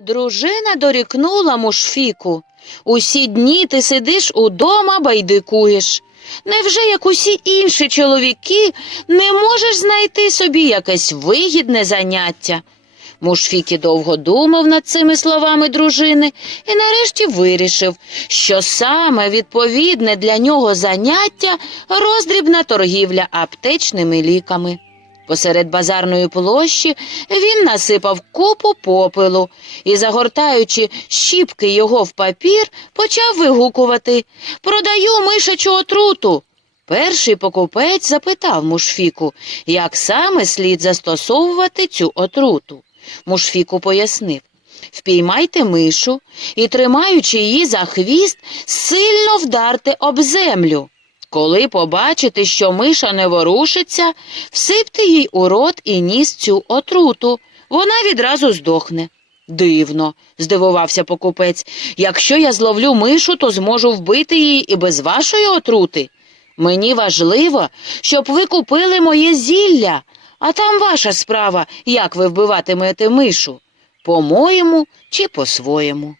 Дружина дорікнула мушфіку. Усі дні ти сидиш удома байдикуєш. Невже як усі інші чоловіки не можеш знайти собі якесь вигідне заняття? Мушфікі довго думав над цими словами дружини і нарешті вирішив, що саме відповідне для нього заняття роздрібна торгівля аптечними ліками. Посеред базарної площі він насипав купу попелу і, загортаючи щіпки його в папір, почав вигукувати Продаю мишачу отруту. Перший покупець запитав Мушфіку, як саме слід застосовувати цю отруту. Мушфіку пояснив Впіймайте мишу і, тримаючи її за хвіст, сильно вдарте об землю. Коли побачите, що миша не ворушиться, всипте їй у рот і ніс цю отруту. Вона відразу здохне. Дивно, здивувався покупець. Якщо я зловлю мишу, то зможу вбити її і без вашої отрути. Мені важливо, щоб ви купили моє зілля, а там ваша справа, як ви вбиватимете мишу. По-моєму чи по-своєму.